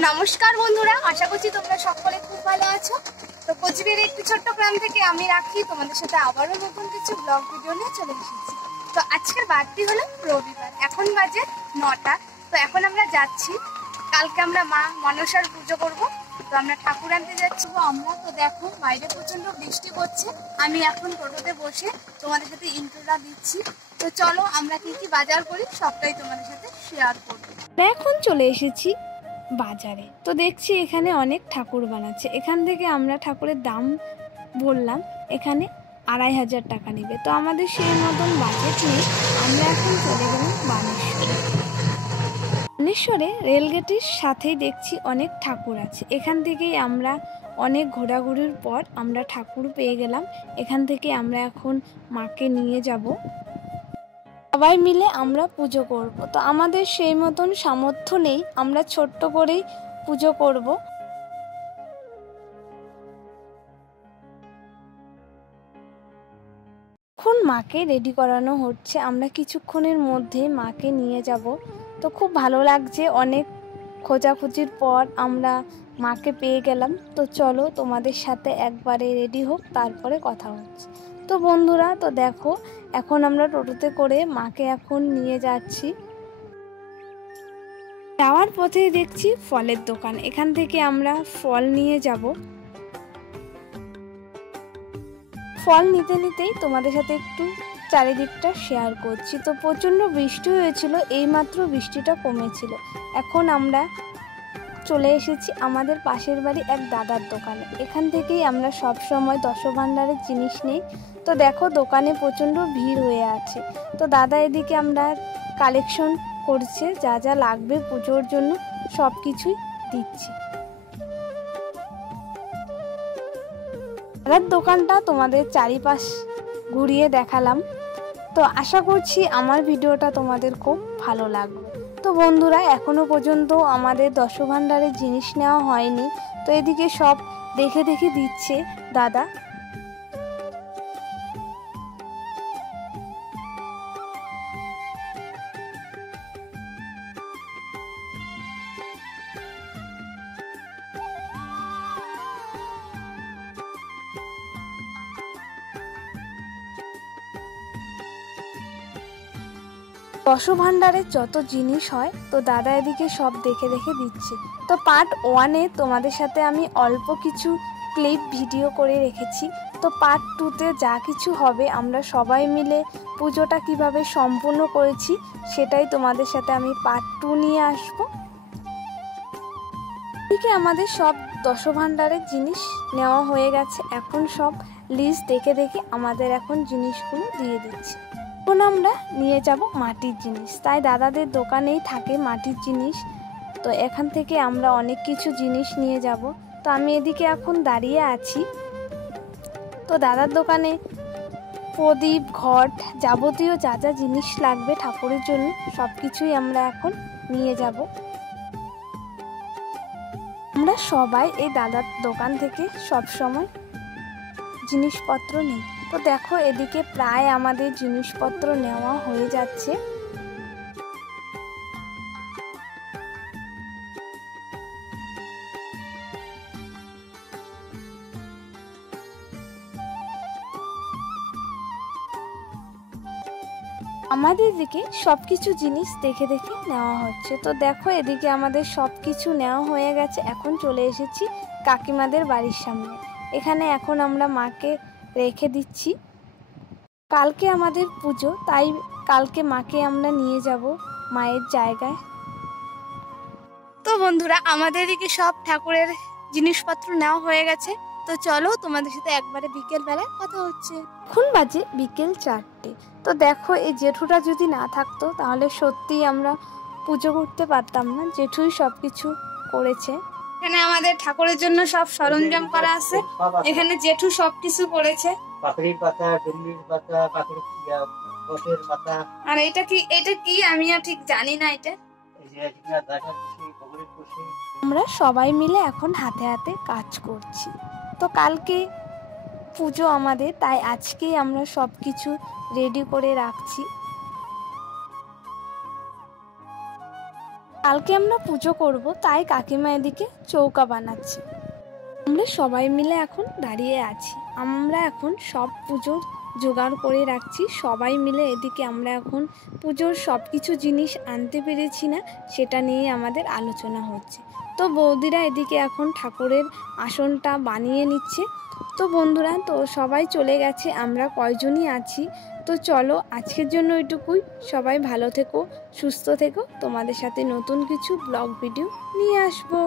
নমস্কার বন্ধুরা, আশা করছি তোমরা সকলে খুব ভালো আছো। তো কোচবিহারের একটি ছোট্ট গ্রাম থেকে আমি রাখি তোমাদের সাথে আবারও নতুন কিছু ব্লগ ভিডিও নিয়ে চলে এসেছি। তো আজকের বারটি হলো রবিবার, এখন বাজে 9টা। তো এখন আমরা যাচ্ছি, কালকে আমরা মা মনসার পুজো করব। তো আমরা ঠাকুর আনতে যাচ্ছি। আমরা তো দেখো বাইরে প্রচন্ড বৃষ্টি পড়ছে, আমি এখন টোটোতে বসে তোমাদের সাথে ইন্ট্রোটা দিচ্ছি। তো চলো আমরা কি কি বাজার করি সবটাই তোমাদের সাথে শেয়ার করবো। এখন চলে এসেছি বাজারে। তো দেখছি এখানে অনেক ঠাকুর বানাচ্ছে। এখান থেকে আমরা ঠাকুরের দাম বললাম, এখানে 2500 টাকা নেবে। তো আমাদের সেই মতন বাজেট নিয়ে আমরা এখন চলে গেলাম বানেশ্বরে। বানেশ্বরে রেলগেটের সাথেই দেখছি অনেক ঠাকুর আছে। এখান থেকেই আমরা অনেক ঘোরাঘুরির পর আমরা ঠাকুর পেয়ে গেলাম। এখান থেকে আমরা এখন মাকে নিয়ে যাব, সবাই মিলে আমরা পুজো করব। তো আমাদের সেই মতন সামর্থ্য নেই, আমরা ছোট্ট করেই পুজো করব। এখন মাকে রেডি করানো হচ্ছে, আমরা কিছুক্ষণের মধ্যে মাকে নিয়ে যাব। তো খুব ভালো লাগছে, অনেক খোঁজাখুঁজির পর আমরা মাকে পেয়ে গেলাম। তো চলো তোমাদের সাথে একবারে রেডি হোক, তারপরে কথা হচ্ছে। তো বন্ধুরা, তো দেখো এখন আমরা টোটোতে করে মাকে এখন নিয়ে যাচ্ছি। যাওয়ার পথে দেখছি ফলের দোকান, এখান থেকে আমরা ফল নিয়ে যাব। ফল নিতে নিতেই তোমাদের সাথে একটু চারিদিকটা শেয়ার করছি। তো প্রচণ্ড বৃষ্টি হয়েছিল, এইমাত্র বৃষ্টিটা কমেছিল। এখন আমরা চলে এসেছি আমাদের পাশের বাড়ি এক দাদার দোকানে। এখান থেকেই আমরা সব সময় দশভাণ্ডারের জিনিস নেই। তো দেখো দোকানে প্রচণ্ড ভিড় হয়ে আছে। তো দাদা এদিকে আমরা কালেকশন করছে, যা যা লাগবে পুজোর জন্য সব কিছুই দিচ্ছে। দাদার দোকানটা তোমাদের চারিপাশ ঘুরিয়ে দেখালাম। তো আশা করছি আমার ভিডিওটা তোমাদের খুব ভালো লাগবে। তো বন্ধুরা, এখনো পর্যন্ত আমাদের দশভাণ্ডারের জিনিস নেওয়া হয়নি। তো এদিকে সব দেখে দেখে দিচ্ছে দাদা। দশভাণ্ডারের যত জিনিস হয়, তো দাদা এদিকে সব দেখে দেখে দিচ্ছে। তো পার্ট 1-এ তোমাদের সাথে আমি অল্প কিছু ক্লিপ ভিডিও করে রেখেছি। তো পার্ট 2-তে যা কিছু হবে, আমরা সবাই মিলে পুজোটা কিভাবে সম্পূর্ণ করেছি সেটাই তোমাদের সাথে আমি পার্ট 2 নিয়ে আসবো। এদিকে আমাদের সব দশভাণ্ডারের জিনিস নেওয়া হয়ে গেছে, এখন সব লিস্ট দেখে দেখে আমাদের এখন জিনিসগুলো দিয়ে দিচ্ছে। এখন আমরা নিয়ে যাব মাটির জিনিস, তাই দাদাদের দোকানেই থাকে মাটির জিনিস। তো এখান থেকে আমরা অনেক কিছু জিনিস নিয়ে যাব। তো আমি এদিকে এখন দাঁড়িয়ে আছি। তো দাদার দোকানে প্রদীপ, ঘট, যাবতীয় যা যা জিনিস লাগবে ঠাকুরের জন্য সব কিছুই আমরা এখন নিয়ে যাব। আমরা সবাই এই দাদার দোকান থেকে সব সময় জিনিসপত্র নিই। তো দেখো এদিকে প্রায় আমাদের জিনিসপত্র নেওয়া হয়ে যাচ্ছে। আমাদের দিকে সবকিছু জিনিস দেখে দেখে নেওয়া হচ্ছে। তো দেখো এদিকে আমাদের সবকিছু নেওয়া হয়ে গেছে। এখন চলে এসেছি কাকিমাদের বাড়ির সামনে। এখানে এখন আমরা মাকে রেখে দিচ্ছি। কালকে আমাদের পুজো, তাই কালকে মাকে আমরা নিয়ে যাব মায়ের জায়গায়। তো বন্ধুরা, আমাদের এদিকে সব ঠাকুরের জিনিসপত্র নেওয়া হয়ে গেছে। তো চলো তোমাদের সাথে একবারে বিকেল বেলায় কথা হচ্ছে। এখন বাজে বিকেল 4টে। তো দেখো এই জেঠুটা যদি না থাকতো তাহলে সত্যিই আমরা পুজো করতে পারতাম না। জেঠুই সব কিছু করেছে। এখানে আমাদের ঠাকুরের জন্য সব সরঞ্জাম করা আছে, এখানে জেঠু সব কিছু করেছে। পাপড়ির পাতা, ডুমরির পাতা, পাপড়ির বটের পাতা। আর এটা কি আমিও ঠিক জানি না। এটা আমরা সবাই মিলে এখন হাতে হাতে কাজ করছি। তো কালকে পুজো আমাদের, তাই আজকেই আমরা সব কিছু রেডি করে রাখছি। কালকে আমরা পুজো করব, তাই কাকিমা এদিকে চৌকা বানাচ্ছে। আমরা সবাই মিলে এখন দাঁড়িয়ে আছি। আমরা এখন সব পুজোর জোগাড় করে রাখছি সবাই মিলে। এদিকে আমরা এখন পুজোর সব কিছু জিনিস আনতে পেরেছি না, সেটা নিয়ে আমাদের আলোচনা হচ্ছে। তো বৌদিরা এদিকে এখন ঠাকুরের আসনটা বানিয়ে নিচ্ছে। তো বন্ধুরা, তো সবাই চলে গেছে, আমরা কয়জনই আছি। তো চলো আজকের জন্য এটুকুই। সবাই ভালো থেকো, সুস্থ থেকো। তোমাদের সাথে নতুন কিছু ব্লগ ভিডিও নিয়ে আসবো।